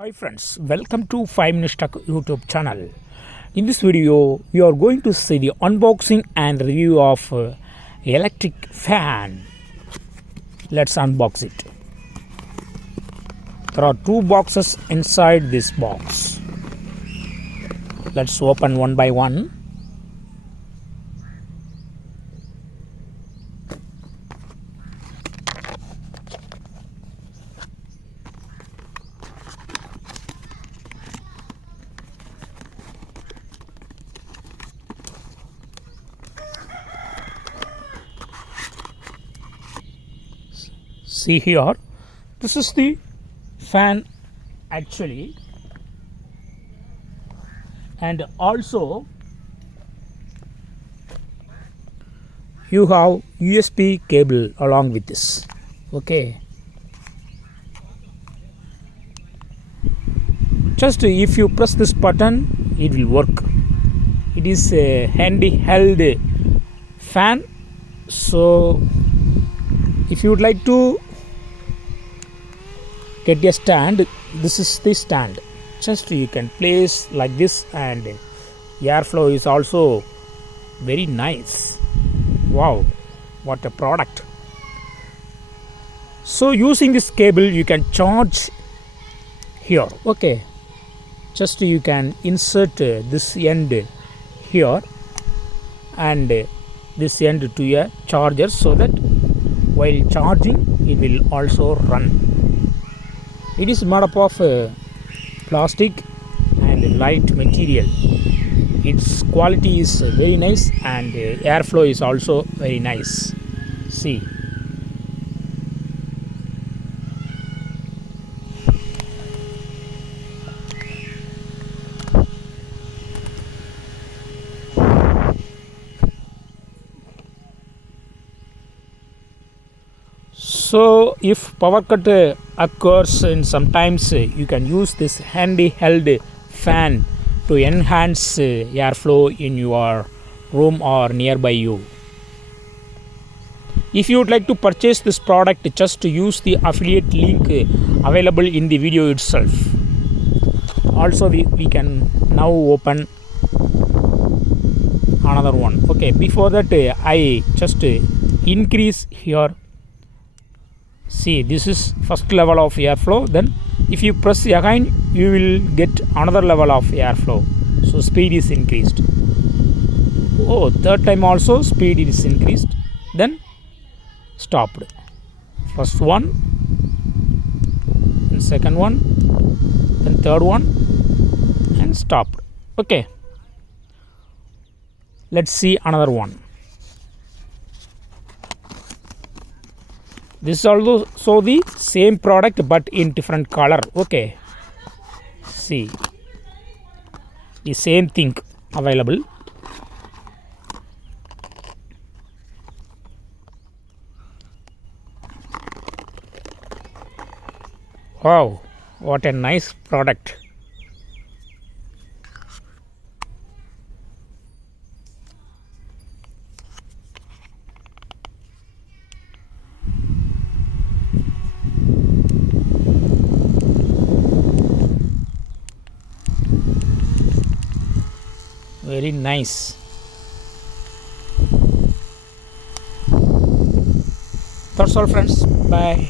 Hi friends, welcome to 5 Minutes Tech YouTube channel. In this video, we are going to see the unboxing and review of electric fan. Let's unbox it. There are two boxes inside this box. Let's open one by one. See here, this is the fan actually, and also you have USB cable along with this. Okay, just if you press this button it will work. It is a handheld fan, so if you would like to get a stand, this is the stand. Just you can place like this, and airflow is also very nice. Wow, what a product. So using this cable you can charge here. Okay, just you can insert this end here and this end to a charger, so that while charging it will also run. It is made up of plastic and light material. Its quality is very nice, and airflow is also very nice. See, so if power cut occurs, and sometimes you can use this handheld fan to enhance airflow in your room or nearby you. If you would like to purchase this product, just use the affiliate link available in the video itself. Also we can now open another one. Okay, before that I just increase here. See, this is first level of airflow. Then if you press again, you will get another level of airflow. So speed is increased. Oh, third time also speed is increased. Then stopped. First one, and second one, then third one, and stopped. Okay. Let's see another one. This is also the same product but in different color. Okay, see, the same thing available. Wow, what a nice product. Very nice. That's all friends. Bye.